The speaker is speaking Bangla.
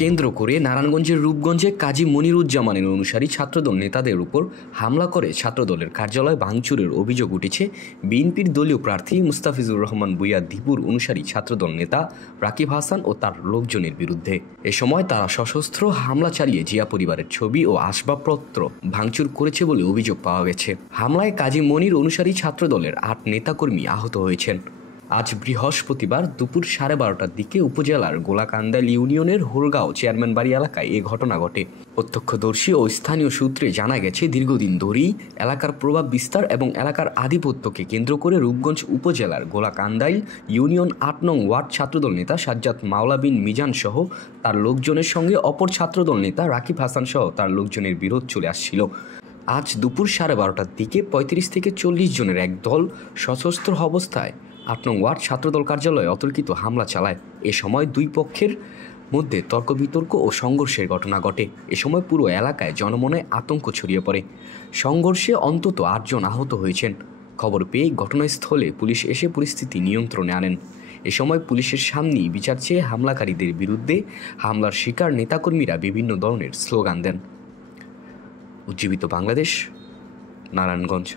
কেন্দ্র করে নারায়ণগঞ্জের রূপগঞ্জে কাজী মনিরুজ্জামানের অনুসারী ছাত্রদল নেতাদের উপর হামলা করে ছাত্রদলের কার্যালয় ভাঙচুরের অভিযোগ উঠেছে বিএনপির দলীয় প্রার্থী মুস্তাফিজুর রহমান ভূঁইয়া দীপুর অনুসারী ছাত্রদল নেতা রাকিব হাসান ও তার লোকজনের বিরুদ্ধে। এ সময় তারা সশস্ত্র হামলা চালিয়ে জিয়া পরিবারের ছবি ও আসবাবপত্র ভাঙচুর করেছে বলে অভিযোগ পাওয়া গেছে। হামলায় কাজী মনির অনুসারী ছাত্রদলের ৮ নেতাকর্মী আহত হয়েছেন। আজ বৃহস্পতিবার দুপুর 12:30টার দিকে উপজেলার গোলাকান্দাল ইউনিয়নের হোরগাঁও চেয়ারম্যান বাড়ি এলাকায় এ ঘটনা ঘটে। প্রত্যক্ষদর্শী ও স্থানীয় সূত্রে জানা গেছে, দীর্ঘদিন ধরেই এলাকার প্রভাব বিস্তার এবং এলাকার আধিপত্যকে কেন্দ্র করে রূপগঞ্জ উপজেলার গোলাকান্দাইল ইউনিয়ন ৮ নং ওয়ার্ড ছাত্রদল নেতা সাজ্জাদ মাওলা বিন মিজান সহ তার লোকজনের সঙ্গে অপর ছাত্রদল নেতা রাকিব হাসান সহ তার লোকজনের বিরোধ চলে আসছিল। আজ দুপুর 12:30টার দিকে ৩৫ থেকে ৪০ জনের এক দল সশস্ত্র অবস্থায় ৮ নং ওয়ার্ড ছাত্রদল কার্যালয়ে অতর্কিত হামলা চালায়। এ সময় দুই পক্ষের মধ্যে তর্ক বিতর্ক ও সংঘর্ষের ঘটনা ঘটে। এ সময় পুরো এলাকায় জনমনে আতঙ্ক ছড়িয়ে পড়ে। সংঘর্ষে অন্তত ৮ জন আহত হয়েছেন। খবর পেয়ে ঘটনাস্থলে পুলিশ এসে পরিস্থিতি নিয়ন্ত্রণে আনেন। এ সময় পুলিশের সামনেই বিচার চেয়ে হামলাকারীদের বিরুদ্ধে হামলার শিকার নেতাকর্মীরা বিভিন্ন ধরনের স্লোগান দেন। উজ্জীবিত বাংলাদেশ, নারায়ণগঞ্জ।